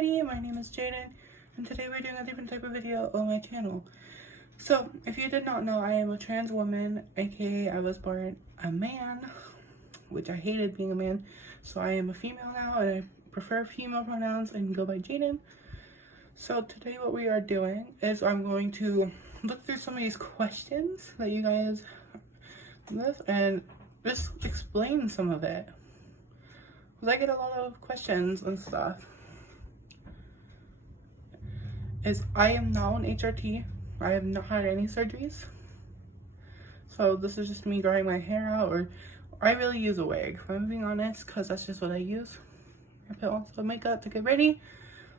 everybody, my name is Jaden, and today we're doing a different type of video on my channel. So, if you did not know, I am a trans woman, aka I was born a man, which I hated being a man, so I am a female now, and I prefer female pronouns and go by Jaden. So today what we are doing is I'm going to look through some of these questions that you guys left and just explain some of it. Because I get a lot of questions and stuff. I am now an HRT. I have not had any surgeries. So this is just me growing my hair out, or I really use a wig, if I'm being honest, because that's just what I use. I put on some makeup to get ready.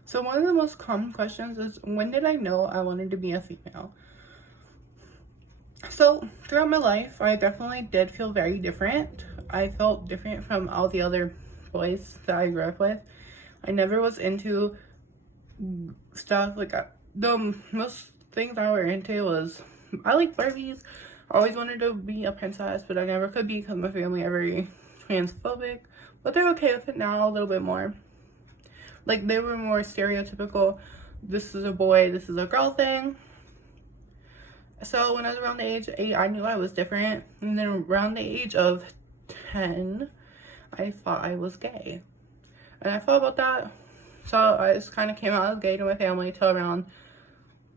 So one of the most common questions is, when did I know I wanted to be a female? So throughout my life, I definitely did feel very different. I felt different from all the other boys that I grew up with. I never was into stuff like the most things I were into was, I like Barbies. I always wanted to be a princess, but I never could be because my family are very transphobic. But they're okay with it now a little bit more. Like, they were more stereotypical, this is a boy, this is a girl thing. So when I was around the age of 8, I knew I was different. And then around the age of 10, I thought I was gay. And I thought about that. So I just kind of came out as gay to my family till around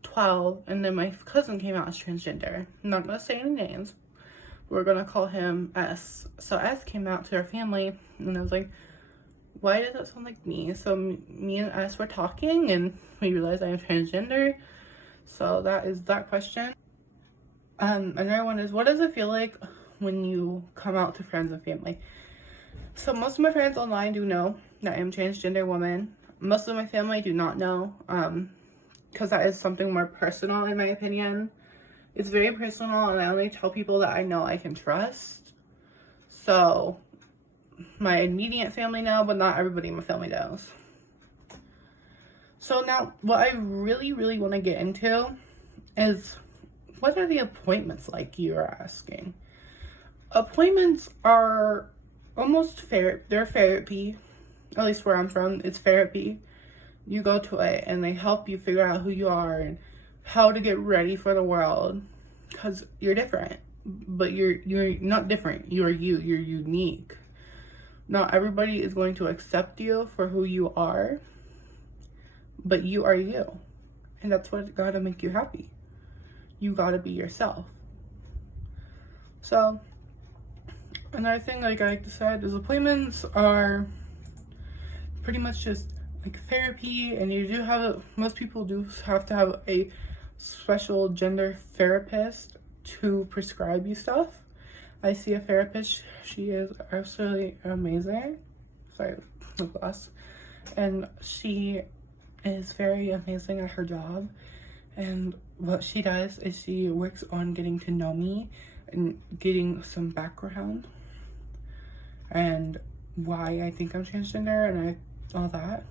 12. And then my cousin came out as transgender. I'm not going to say any names. We're going to call him S. So S came out to our family. And I was like, why does that sound like me? So me and S were talking and we realized I am transgender. So that is that question. Another one is, what does it feel like when you come out to friends and family? So most of my friends online do know that I am a transgender woman. Most of my family do not know, because that is something more personal in my opinion. It's very personal, and I only tell people that I know I can trust. So my immediate family know, but not everybody in my family knows. So now what I really want to get into is, what are the appointments like, you are asking? Appointments are almost they're therapy. At least where I'm from, it's therapy. You go to it and they help you figure out who you are and how to get ready for the world, because you're different. But you're not different, you're you're unique. Not everybody is going to accept you for who you are, but you are you, and that's what gotta make you happy. You gotta be yourself. So another thing, like I said, is appointments are pretty much just like therapy, and you do have, most people do have to have a special gender therapist to prescribe you stuff. I see a therapist, she is absolutely amazing. Sorry, no glass. And she is very amazing at her job. And what she does is she works on getting to know me and getting some background and why I think I'm transgender and all that.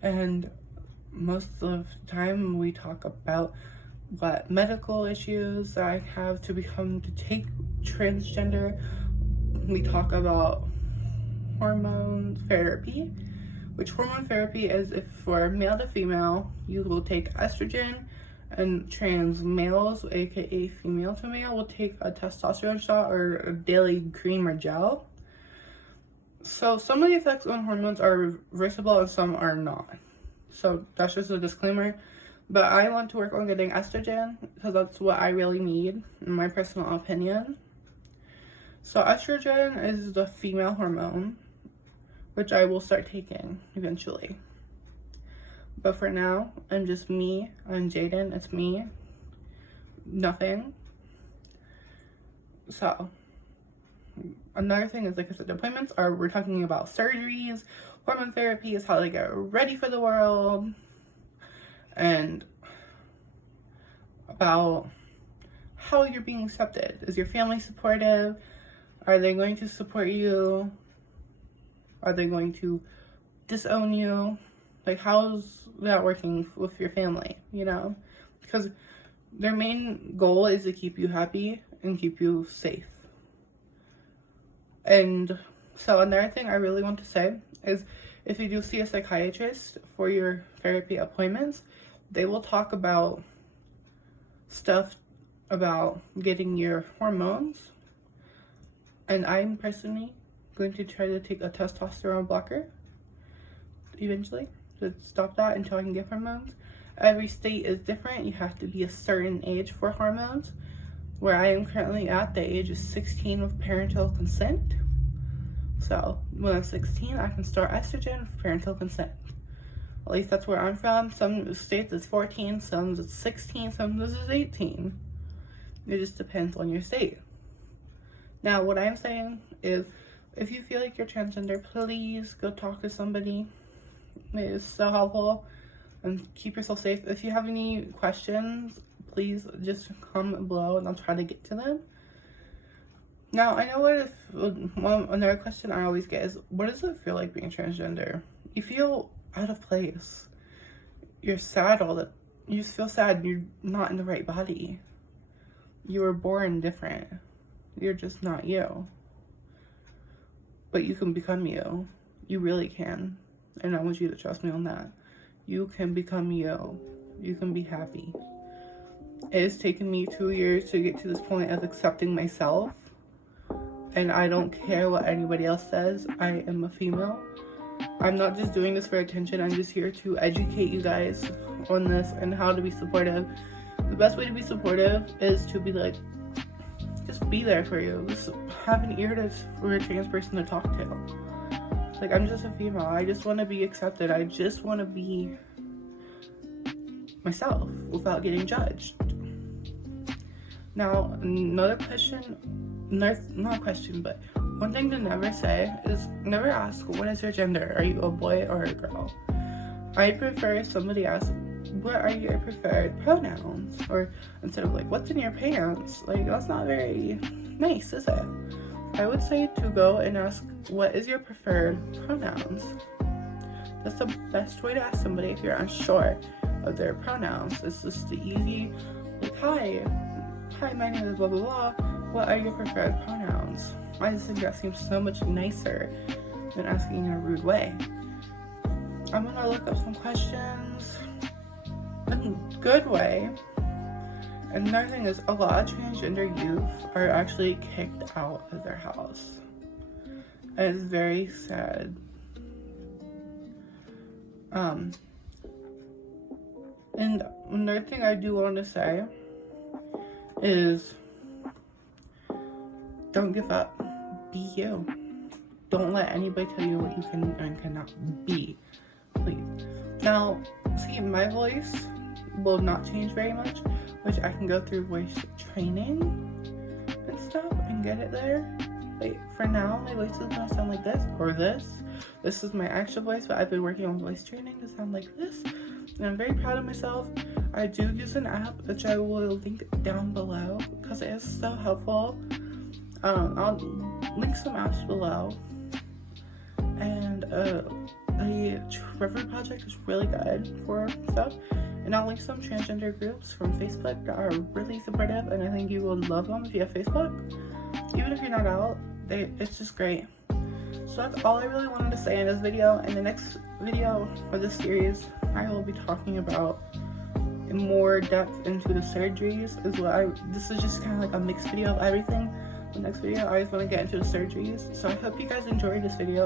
And most of the time we talk about what medical issues I have to take transgender. We talk about hormone therapy, which hormone therapy is, if for male to female, you will take estrogen, and trans males, aka female to male, will take a testosterone shot or a daily cream or gel. So some of the effects on hormones are reversible and some are not. So that's just a disclaimer. But I want to work on getting estrogen because that's what I really need, in my personal opinion. So estrogen is the female hormone, which I will start taking eventually. But for now, I'm just me. I'm Jaden. It's me. Nothing. So another thing is, like I said, the appointments are, we're talking about surgeries, hormone therapy is how to get ready for the world, and about how you're being accepted. Is your family supportive? Are they going to support you? Are they going to disown you? Like, how's that working with your family, you know? Because their main goal is to keep you happy and keep you safe. And so another thing I really want to say is, if you do see a psychiatrist for your therapy appointments, they will talk about stuff about getting your hormones. And I'm personally going to try to take a testosterone blocker eventually to stop that until I can get hormones. Every state is different. You have to be a certain age for hormones. Where I am currently at, the age is 16 with parental consent. So when I'm 16, I can start estrogen with parental consent. At least that's where I'm from. Some states it's 14, some it's 16, some it's 18. It just depends on your state. Now, what I'm saying is, if you feel like you're transgender, please go talk to somebody. It is so helpful, and keep yourself safe. If you have any questions, please just comment below and I'll try to get to them. Now, I know another question I always get is, what does it feel like being transgender? You feel out of place. You're sad you just feel sad. You're not in the right body. You were born different. You're just not you. But you can become you. You really can. And I want you to trust me on that. You can become you. You can be happy. It has taken me 2 years to get to this point of accepting myself. And I don't care what anybody else says. I am a female. I'm not just doing this for attention. I'm just here to educate you guys on this and how to be supportive. The best way to be supportive is to be like, just be there for you. Just have an ear for a trans person to talk to. Like, I'm just a female. I just want to be accepted. I just want to be myself without getting judged. Now, another question, not a question, but one thing to never say is never ask, what is your gender? Are you a boy or a girl? I prefer somebody ask, what are your preferred pronouns? Or instead of like, what's in your pants? Like, that's not very nice, is it? I would say to go and ask, what is your preferred pronouns? That's the best way to ask somebody if you're unsure of their pronouns. It's just the easy, like, hi, my name is blah blah blah, what are your preferred pronouns? I just think that seems so much nicer than asking in a rude way. I'm gonna look up some questions in a good way. And another thing is, a lot of transgender youth are actually kicked out of their house. And it's very sad. And another thing I do want to say is, don't give up. Be you. Don't let anybody tell you what you can and cannot be. Please. Now, see, my voice will not change very much, which I can go through voice training and stuff and get it there. But for now, my voice is gonna sound like this or this. This is my actual voice, but I've been working on voice training to sound like this. And I'm very proud of myself. I do use an app, which I will link down below because it is so helpful. I'll link some apps below. And a Trevor project is really good for stuff. And I'll link some transgender groups from Facebook that are really supportive, and I think you will love them if you have Facebook. Even if you're not out, it's just great. So that's all I really wanted to say in this video. In the next video of this series, I will be talking about in more depth into the surgeries as well. This is just kind of like a mixed video of everything. The next video, I just want to get into the surgeries. So I hope you guys enjoyed this video.